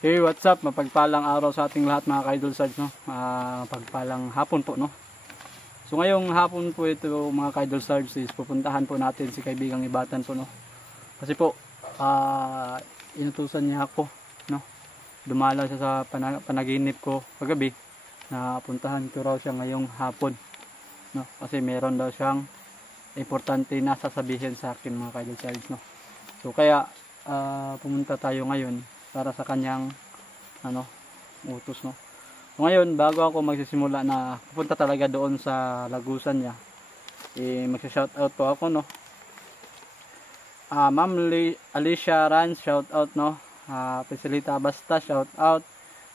Hey, what's up? Mapagpalang araw sa ating lahat mga ka-idol sarge, no? Pagpalang hapon po, no? So ngayong hapon po ito mga ka-idol sarge is pupuntahan po natin si kaibigang Ibatan po, no? Kasi po, inutusan niya ako, no? Dumala siya sa panaginip ko kagabi na puntahan ko raw siya ngayong hapon, no? Kasi meron daw siyang importante na sasabihin sa akin mga ka-idol sarge, no? So kaya pumunta tayo ngayon para sa kanyang utos, no. So, ngayon bago ako magsisimula na pupunta talaga doon sa lagusan niya, magsa-shout out po ako, no. Ma'am Alicia Ran, shout out, no. Pesilita Basta, shout out.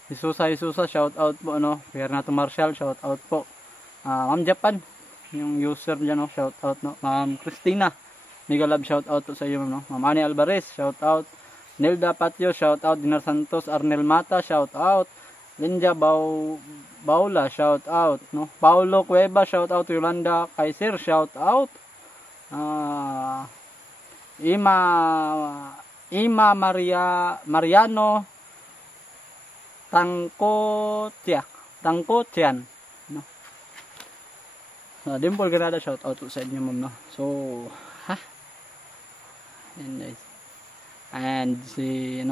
Hisusa shout out po, no. Fernando Marshall, shout out po. Ma'am Japan, yung user niya, no, shout out, no. Ma'am Christina Migalab, shout out po sa iyo, no. Ma'am Ani Alvarez, shout out. Nelda Patio, shout out. Dinar Santos, Arnel Mata, shout out. Linja Baula, shout out, no. Paulo Cueva, shout out. Yolanda Kaiser, shout out. Ima Mariano Tangkotian, no. Dimple Granada, shout out sa inyo, ma'am, no. So and guys, and si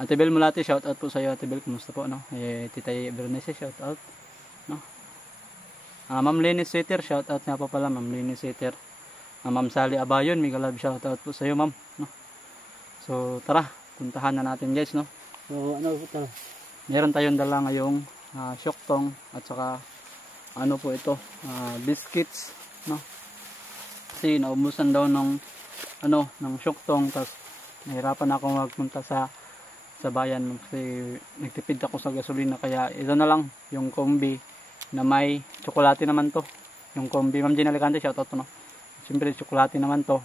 Ate Bel Mulati, shout out po sa iyo, Ate Bel, kumusta po, no? Tita Bernice, shout out, no. Ma'am Lenny Sweater, shout out nga po pala, Ma'am Lenny Sweater. Ma'am Sally Abayon, mega love, shout out po sa iyo, ma'am, no. So tara, puntahan na natin, guys, no. So tara. Meron tayong dala ngayong syoktong at saka po ito, biscuits, no. Kasi naubusan daw ng syoktong, tapos nahirapan ako magpunta sa bayan kasi nagtipid ako sa gasolina, kaya ito na lang yung kombi na may tsokolate naman to, yung kombi Ma'am Gina Alicante, shout out to, no. Siyempre tsokolate naman to,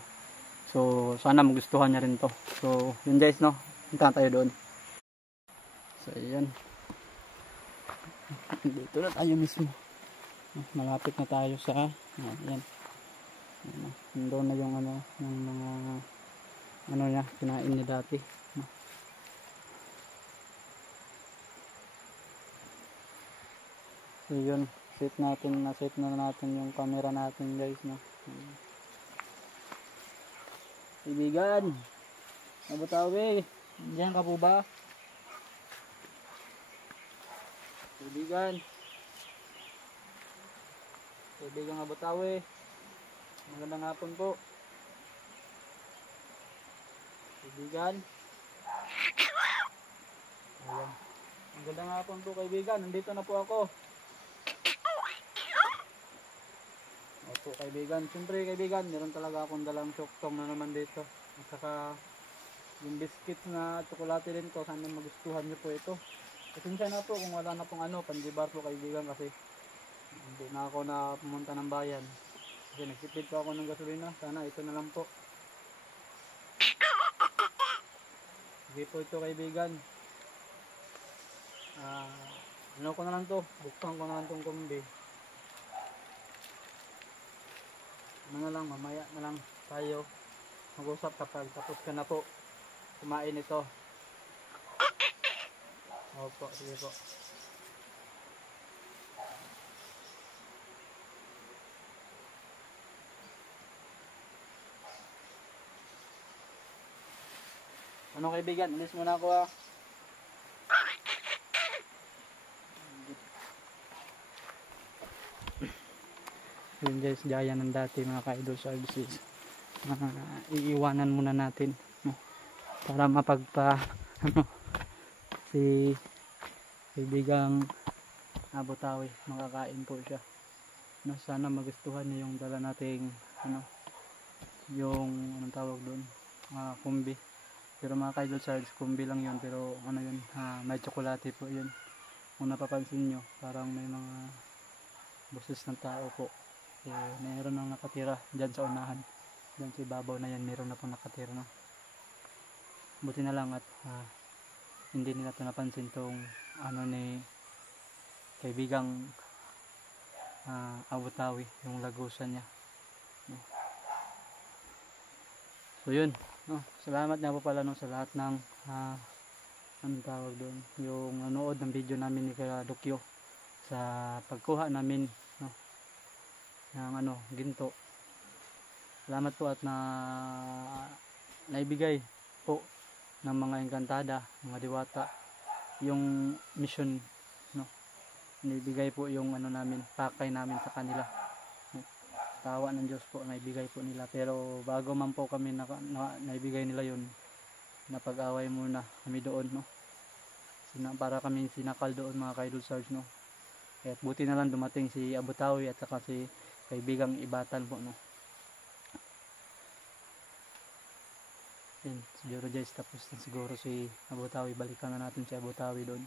so sana magustuhan niya rin to. So yun, guys, no, punta tayo doon. So ayan, dito na tayo mismo, malapit na tayo sa ayan. Doon na yung yung mga niya, kinain niya dati, no? So yun, set na natin yung camera natin, guys, no. Kaibigan Abutawi, diyan ka po ba? Kaibigan Abutawi, magandang hapon po. Kaibigan. Ayan. Magandang hapon po, kaibigan. Nandito na po ako. Opo, kaibigan. Siyempre, kaibigan, meron talaga akong dalang syoktong na naman dito. At saka yung biscuit na tsokolate rin to. Sana magustuhan nyo po ito. Pasensya na po kung wala na pong pandibar po, kaibigan, kasi hindi na ako na pumunta ng bayan. Kasi nagsipid po ako ng gasolina. Sana ito na lang po. Sige po ito, kaibigan. Ko na lang to. Buksan ko na lang itong kombi. Mamaya na lang tayo mag-usap kapag tapos ka na po kumain ito. Opo, sige po. Ano, kaibigan, alis muna ako, Yun, guys, gaya ng dati mga ka-idol services, iiwanan muna natin, no, para si kaibigang Abutawi, makakain po siya, no. Sana magustuhan niya yung dala nating yung tawag doon, kumbi. Pero mga ka-idol sarge, kumbi lang yun, pero yun, may tsokolate po yun. Kung napapansin nyo, parang may mga boses ng tao po. Mayroon nang nakatira dyan sa unahan, dyan sa ibabaw na yan, mayroon na po nakatira, no. Buti na lang at hindi nila ito napansin tong ni kaibigang Abutawi, yung lagusan niya, no. So yun, no, salamat nga po pala, no, sa lahat ng anong tawag doon, yung nanood ng video namin ni Kuya Dokyo sa pagkuha namin, no, ng ginto. Salamat po at naibigay po ng mga engkantada, mga diwata, yung mission, no. Naibigay po yung namin, pakay namin sa kanila. Tawa ng Diyos po, naibigay po nila. Pero bago man po kami naibigay nila yun, napag-away muna kami doon, no. Para kami sinakal doon, mga ka-Idol Sarge, no. Kaya buti na lang dumating si Abutawi at saka si kaibigang Ibatan po, no. Yan, siguro guys, tapos na siguro si Abutawi. Balikan na natin si Abutawi doon.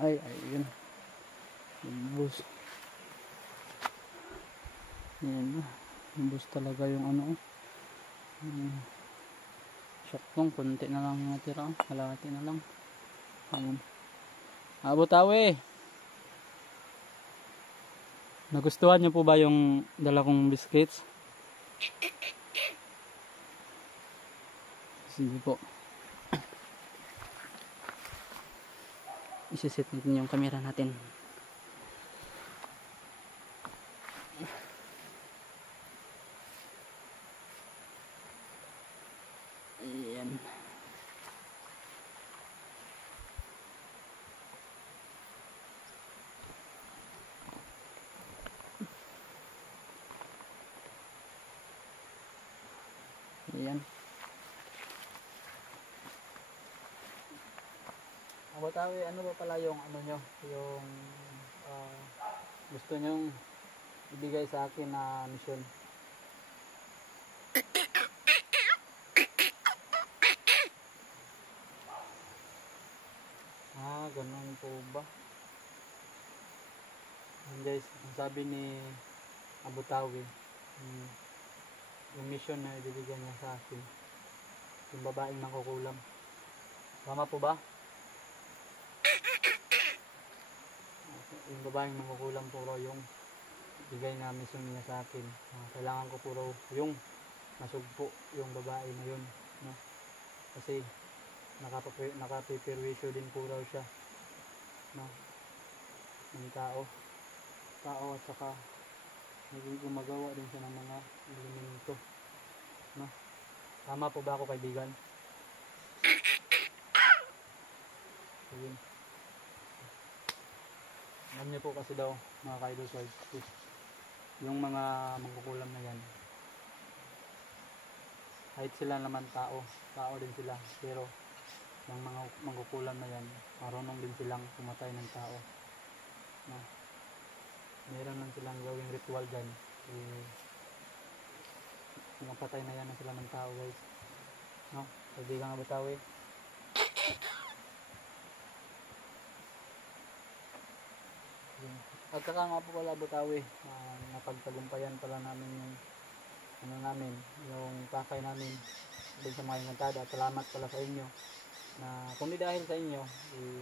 Ay, yun. Bus. Yan. Bus talaga yung Shoktong, konti na lang natira. Kalahati na lang. Ayun. Abutawi! Nagustuhan niyo po ba yung dala kong biscuits? Sige po. Isiset natin yung camera natin. Ayan. Ayan. Abutawi, ano ba pala yung nyo, yung gusto nyong ibigay sa akin na mission? Ganun po ba? And guys, ang sabi ni Abutawi, yung mission na ibibigay niya sa akin, yung babaeng mangkukulam. Tama po ba? Yung babaeng mangkukulam puro yung bigay na mission niya sa akin. Kailangan ko puro yung masugpo yung babae na yun, no? Kasi nakapipirwisyo din po raw siya, no, ng tao at saka gumagawa din siya ng mga elemento, no? Tama po ba ako, kaibigan? Ayun. Alam niyo po kasi daw, mga ka-Idol Sarge, yung mga mangkukulam na yan, kahit sila naman tao din sila, pero ng mga mangkukulam na yan, marunong din silang pumatay ng tao, no? Meron lang silang gawing ritual dyan, pinapatay na yan na sila ng tao, guys, no? Kaibigang Abutawi. Pagkaka nga po pala, Abutawi, napagtagumpayan pala namin yung namin, yung pakay namin din sa mga engkantada. Salamat pala sa inyo, na kung di dahil sa inyo,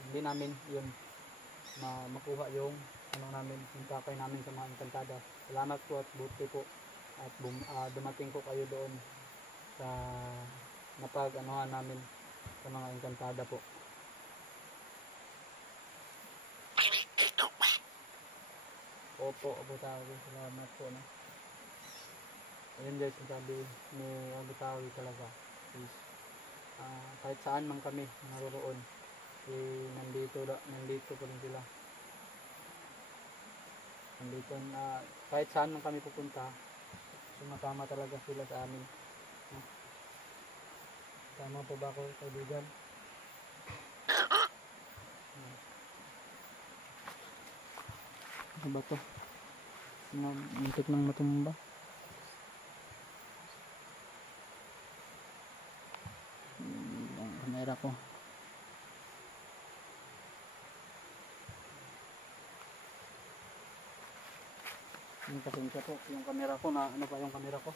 hindi namin yun makuha yung namin, yung pakay namin sa mga engkantada. Salamat po at buti po at dumating po kayo doon sa napag-anuhan namin sa mga engkantada po. Opo, Abutawi, salamat po, no? Ayun guys, ang sabi ni Abutawi talaga is kahit saan man kami naroon, nandito pa rin sila. Nandito na, kahit saan man kami pupunta, sumasama talaga sila sa amin, no? Tama po ba ako, kaibigan? Ano ba to? Muntik nang matumba. Ang kamera ko. Yung pasensya po, yung kamera ko na, ano pa yung kamera ko?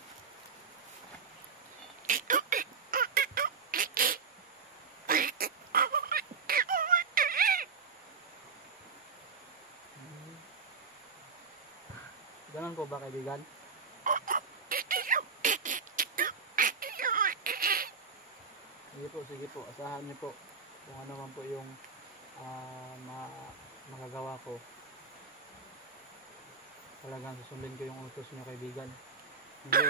Tinulungan ko ba kaibigan? Sige po, asahan niyo po kung ano man po yung magagawa ko. Talagang susundin ko yung utos niyo kaibigan. Hindi.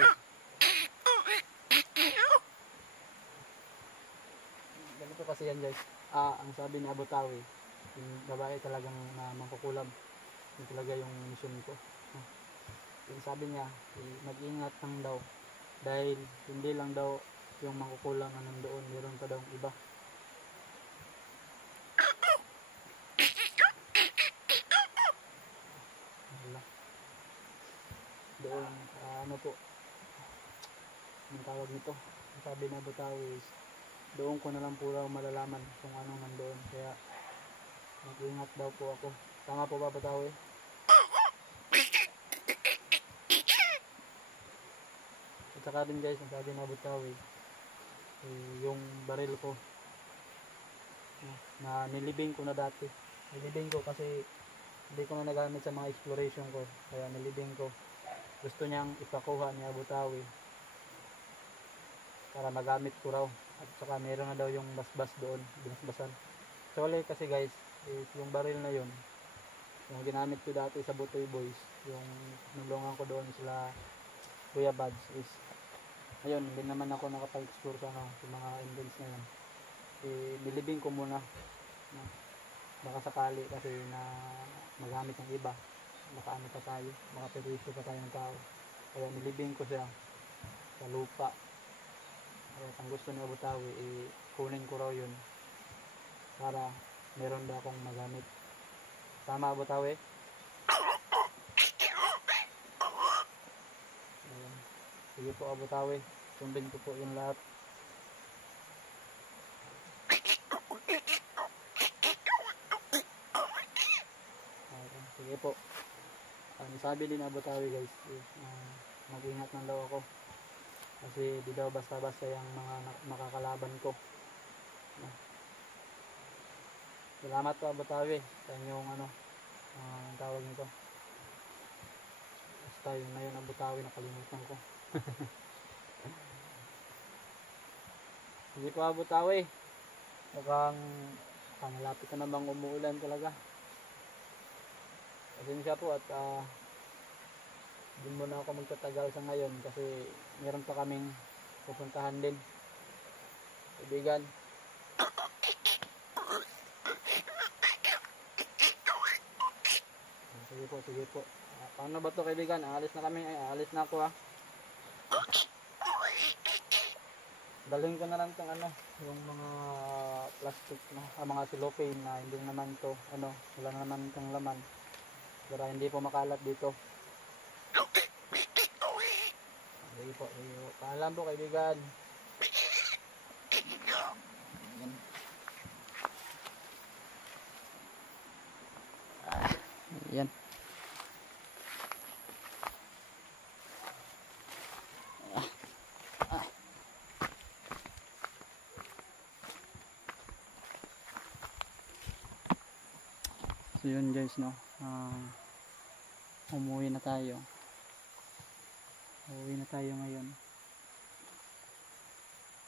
Ganito kasi yan guys. Ang sabi ni Abu Tawi, yung babae talagang na mangkukulam. Yun talaga yung mission ko. Yung sabi niya, mag-ingat lang daw. Dahil hindi lang daw yung mangkukulam na nandoon, meron pa daw iba. Doon, ano po, ang tawag nito, ang sabi na Butawi is, doon ko na lang po raw malalaman kung anong nandoon. Kaya, mag-ingat daw po ako. Tama po ba Butawi? At saka din guys, ang sabi na Butawi, yung baril ko, na nilibing ko na dati. Nilibing ko kasi hindi ko na nagamit sa mga exploration ko. Kaya nilibing ko. Gusto niyang ipakuha ni Abu Tawi para magamit ko raw. At saka meron na daw yung basbas doon, binasbasan. Actually kasi guys, yung baril na yun, yung ginamit ko dati sa Butoy Boys, yung nulungan ko doon sila Kuya Bads is, ayun, hindi naman ako nakapag-explore sa mga engines na yun. Nilibing ko muna. Baka sakali kasi na magamit ng iba. Baka ano pa tayo, baka perwisyo pa tayo ng tao. Kaya nilibing ko siya sa lupa. Kaya ang gusto ni Abu Tawi, kunin ko raw yun para meron daw akong magamit. Tama Abu Tawi? Ayan. Sige po Abu Tawi, sundin ko po yung lahat. Ayan. Sige po. Sabi din Abu Tawi guys, mag-ingat lang daw ako kasi di daw basta-basta yung mga makakalaban ko. Salamat po Abu Tawi sa inyong tawag nito. Basta yun na yun Abu Tawi, nakalimutan ko. Hindi po Abu Tawi, mukhang malapit na namang umuulan talaga. Pasensya po at din muna ako magtatagal sa ngayon kasi meron pa kaming pupuntahan din. Kaibigan. Sige po. Paano ba to kaibigan? Aalis na kami. Aalis na ako Dalhin ko na lang tong yung mga plastic na mga cellophane na hindi naman to wala naman tong laman. Para hindi po makalat dito. Sige po. Paalam po kaibigan. Yan. So yun guys umuwi na tayo ngayon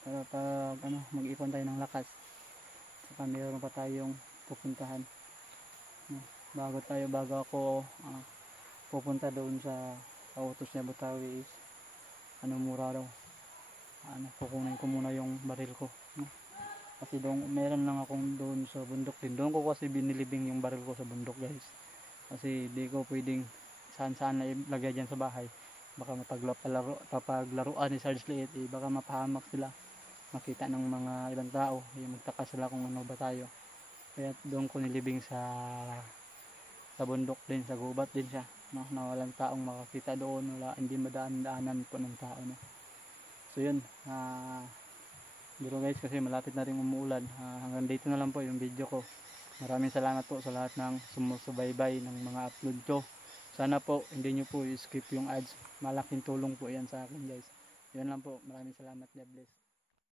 para pag mag-ipon tayo ng lakas saka mayroon pa tayong pupuntahan bago ako pupunta doon sa utos niya Butawi is mura daw kukunin ko muna yung baril ko kasi doon meron lang akong doon sa bundok din. Doon ko kasi binilibing yung baril ko sa bundok guys. Kasi di ko pwedeng saan na ilagay dyan sa bahay. Baka mapaglaruan ni Sarge Liit, baka mapahamak sila. Makita ng mga ibang tao. Magtaka sila kung ano ba tayo. Kaya doon ko nilibing sa bundok din, sa gubat din siya. Na walang taong makakita doon. Hindi madaan-daanan po ng tao. So yun. Pero guys kasi malapit na rin umuulan. Hanggang dito na lang po yung video ko. Maraming salamat po sa lahat ng sumusubaybay ng mga upload ko. Sana po hindi nyo po skip yung ads. Malaking tulong po yan sa akin guys. Yun lang po. Maraming salamat. God bless.